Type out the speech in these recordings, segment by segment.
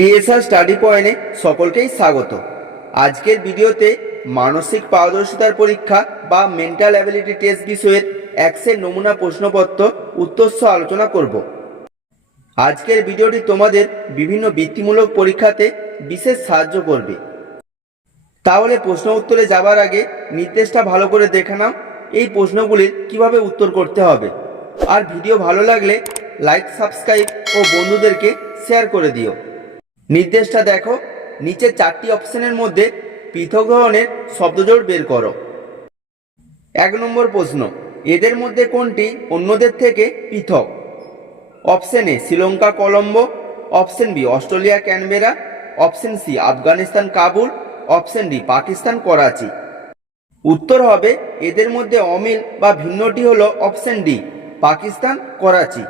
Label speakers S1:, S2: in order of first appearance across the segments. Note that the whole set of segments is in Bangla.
S1: টিএসআর স্টাডি পয়েন্টে সকলকেই স্বাগত। আজকের ভিডিওতে মানসিক পারদর্শিতার পরীক্ষা বা মেন্টাল অ্যাবিলিটি টেস্ট বিষয়ের একসের নমুনা প্রশ্নপত্র, উত্তরসহ আলোচনা করব। আজকের ভিডিওটি তোমাদের বিভিন্ন বৃত্তিমূলক পরীক্ষাতে বিশেষ সাহায্য করবে। তাহলে প্রশ্ন উত্তরে যাবার আগে নির্দেশটা ভালো করে দেখে নাও, এই প্রশ্নগুলির কীভাবে উত্তর করতে হবে। আর ভিডিও ভালো লাগলে লাইক সাবস্ক্রাইব ও বন্ধুদেরকে শেয়ার করে দিও। নির্দেশটা দেখো। নিচে চারটি অপশনের মধ্যে পৃথক ধরনের শব্দজোড় বের করো। এক নম্বর প্রশ্ন, এদের মধ্যে কোনটি অন্যদের থেকে পৃথক? Option A, Sri Lanka, Colombo. Option B, Australia, Canberra. Option C, Afghanistan, Kabul. Option D, Pakistan, Karachi. উত্তর হবে, এদের মধ্যে অমিল বা ভিন্নটি হলো অপশন ডি, পাকিস্তান, করাচি।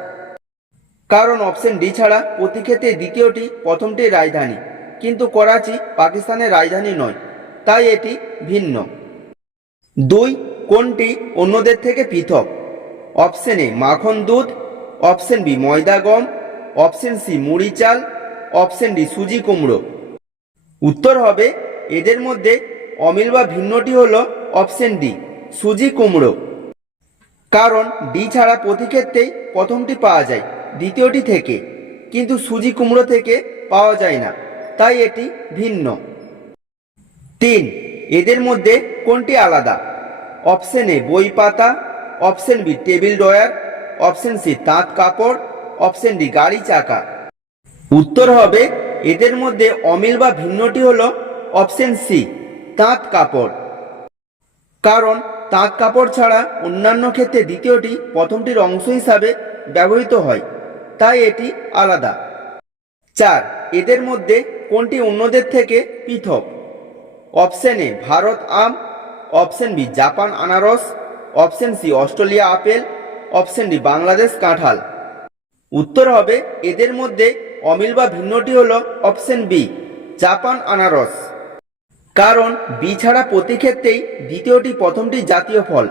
S1: কারণ অপশন ডি ছাড়া প্রতি ক্ষেত্রে দ্বিতীয়টি, প্রথমটি রাজধানী। কিন্তু করাচি পাকিস্তানের রাজধানী নয়, তাই এটি ভিন্ন। দুই, কোনটি অন্যদের থেকে পৃথক? অপশন এ মাখন দুধ, অপশন বি ময়দা গম, অপশন সি মুড়ি চাল, অপশন ডি সুজি কুমড়ো। উত্তর হবে, এদের মধ্যে অমিল বা ভিন্নটি হল অপশন ডি, সুজি কুমড়ো। কারণ ডি ছাড়া প্রতি ক্ষেত্রেই প্রথমটি পাওয়া যায়। দ্বিতীয়টি থেকে, কিন্তু সুজি কুমড়ো থেকে পাওয়া যায় না, তাই এটি ভিন্ন। তিন, এদের মধ্যে কোনটি আলাদা? অপশন এ বই পাতা, option B table drawer, option C তাঁত কাপড়, অপশন ডি গাড়ি চাকা। উত্তর হবে, এদের মধ্যে অমিল বা ভিন্নটি হল অপশন সি, তাঁত কাপড়। কারণ তাঁত কাপড় ছাড়া অন্যান্য ক্ষেত্রে দ্বিতীয়টি প্রথমটির অংশ হিসাবে ব্যবহৃত হয়। তাই এটি আলাদা। চার, এদের মধ্যে কোনটি অন্যদের থেকে পৃথক? অপশন এ, ভারত আম। অপশন বি, জাপান আনারস। Option C, Australia apple. Option D, Bangladesh কাঁঠাল। উত্তর হবে, এদের মধ্যে অমিল বা ভিন্নটি হল অপশন বি, জাপান আনারস। কারণ, বি ছাড়া প্রতি ক্ষেত্রেই দ্বিতীয়টি প্রথমটি জাতীয় ফল।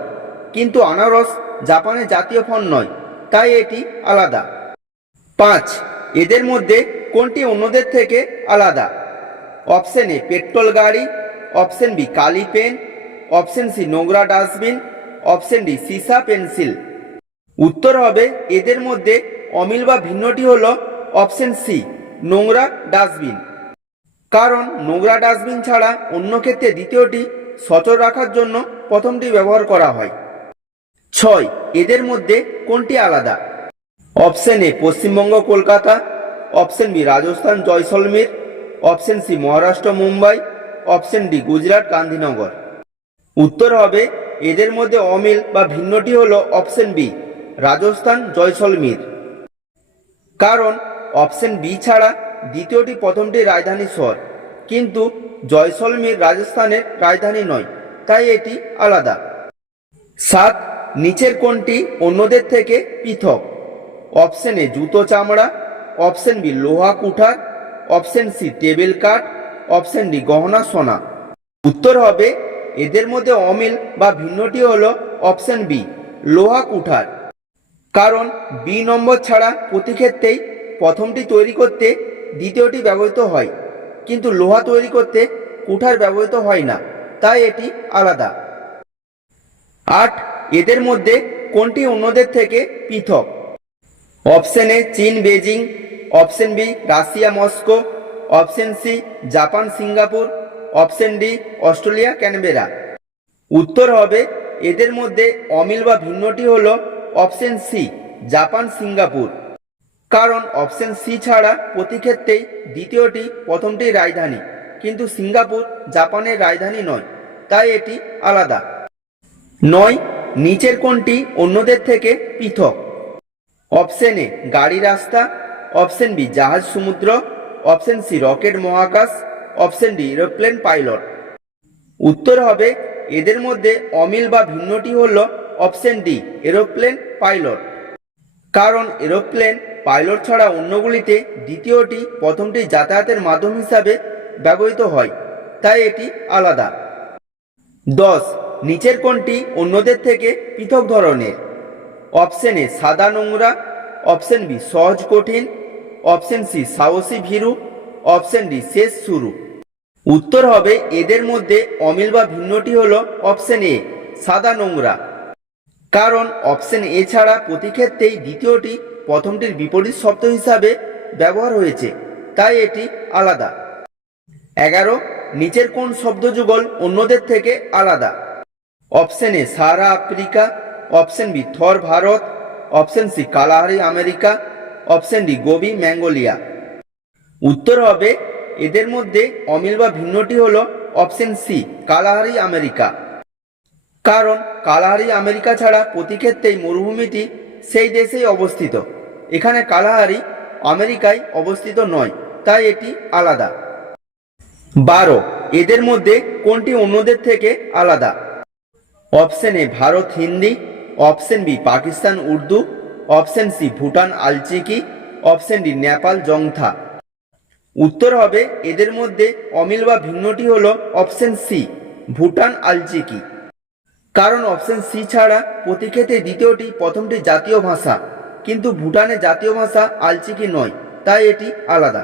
S1: কিন্তু আনারস জাপানের জাতীয় ফল নয়, তাই এটি আলাদা। পাঁচ, এদের মধ্যে কোনটি অন্যদের থেকে আলাদা? অপশন এ পেট্রোল গাড়ি, অপশন বি কালি পেন, অপশন সি নোংরা ডাস্টবিন, অপশন ডি সিসা পেন্সিল। উত্তর হবে এদের মধ্যে অমিল বা ভিন্নটি হল অপশন সি, নোংরা ডাস্টবিন। কারণ নোংরা ডাস্টবিন ছাড়া অন্য ক্ষেত্রে দ্বিতীয়টি সচল রাখার জন্য প্রথমটি ব্যবহার করা হয়। ছয়, এদের মধ্যে কোনটি আলাদা? Option A Paschimbanga, Kolkata. Option B Rajasthan, Jaisalmer. Option C Maharashtra, Mumbai. Option D Gujarat, Gandhinagar. উত্তর হবে, এদের মধ্যে অমিল বা ভিন্নটি হল অপশন বি রাজস্থান, জয়সলমীর। কারণ অপশন বি ছাড়া দ্বিতীয়টি প্রথমটি রাজধানী শহর। কিন্তু, জয়সলমীর রাজস্থানের রাজধানী নয়, তাই এটি আলাদা। সাত, নিচের কোনটি অন্যদের থেকে পৃথক? অপশন এ জুতো চামড়া। অপশন বি লোহা কুঠার। অপশন সি টেবিল কাঠ অপশন ডি গহনা সোনা। উত্তর হবে, এদের মধ্যে অমিল বা ভিন্নটি হল অপশন বি লোহা কুঠার। কারণ বি নম্বর ছাড়া প্রতি ক্ষেত্রেই প্রথমটি তৈরি করতে দ্বিতীয়টি ব্যবহৃত হয়। কিন্তু লোহা তৈরি করতে কুঠার ব্যবহৃত হয় না, তাই এটি আলাদা। আট, এদের মধ্যে কোনটি অন্যদের থেকে পৃথক? অপশন এ চীন Beijing option B Russia Moscow option C Japan Singapore option D Australia Canberra উত্তর হবে, এদের মধ্যে অমিল বা ভিন্নটি হল অপশন সি জাপান সিঙ্গাপুর কারণ অপশন সি ছাড়া প্রতি ক্ষেত্রেই দ্বিতীয়টি, প্রথমটি রাজধানী। কিন্তু সিঙ্গাপুর জাপানের রাজধানী নয়, তাই এটি আলাদা। নয়, নিচের কোনটি অন্যদের থেকে পৃথক? অপশন এ গাড়ি রাস্তা, অপশন বি জাহাজ সমুদ্র, অপশন সি রকেট মহাকাশ, অপশন ডি এরোপ্লেন পাইলট। উত্তর হবে এদের মধ্যে অমিল বা ভিন্নটি হল অপশন ডি এরোপ্লেন পাইলট। কারণ এরোপ্লেন পাইলট ছাড়া অন্যগুলিতে দ্বিতীয়টি, প্রথমটি যাতায়াতের মাধ্যম হিসাবে ব্যবহৃত হয়, তাই এটি আলাদা। দশ, নিচের কোনটি অন্যদের থেকে পৃথক ধরনের? অপশন এ সাদা নোংরা, অপশন বি সহজ কঠিন, অপশন সি সাহসী ভীরু, অপশন ডি শেষ শুরু। উত্তর হবে এদের মধ্যে অমিল বা ভিন্নটি হলো অপশন এ সাদা নোংরা। কারণ অপশন এ ছাড়া প্রতি ক্ষেত্রেই দ্বিতীয়টি প্রথমটির বিপরীত শব্দ হিসাবে ব্যবহার হয়েছে, তাই এটি আলাদা। এগারো, নিচের কোন শব্দযুগল অন্যদের থেকে আলাদা? Option A Sahara Africa option B, Thar Bharat. Option C, Kalahari America. Option D, Gobi Mongolia. উত্তর হবে, এদের মধ্যে অমিল বা ভিন্নটি হল অপশন সি, কালাহারি আমেরিকা। কারণ কালাহারি আমেরিকা ছাড়া প্রতি ক্ষেত্রেই মরুভূমিটি সেই দেশেই অবস্থিত। এখানে কালাহারি আমেরিকায় অবস্থিত নয়, তাই এটি আলাদা। বারো, এদের মধ্যে কোনটি অন্যদের থেকে আলাদা? Option A, Bharat, Hindi. Option B Pakistan, Urdu. Option C Bhutan, Ol Chiki. Option D Nepal, Dzongkha. উত্তর হবে, এদের মধ্যে অমিল বা ভিন্নটি হল অপশন সি, ভুটান, আলচিকি। কারণ অপশন সি ছাড়া প্রতি ক্ষেত্রে দ্বিতীয়টি, প্রথমটি জাতীয় ভাষা। কিন্তু ভুটানের জাতীয় ভাষা আলচিকি নয়, তাই এটি আলাদা।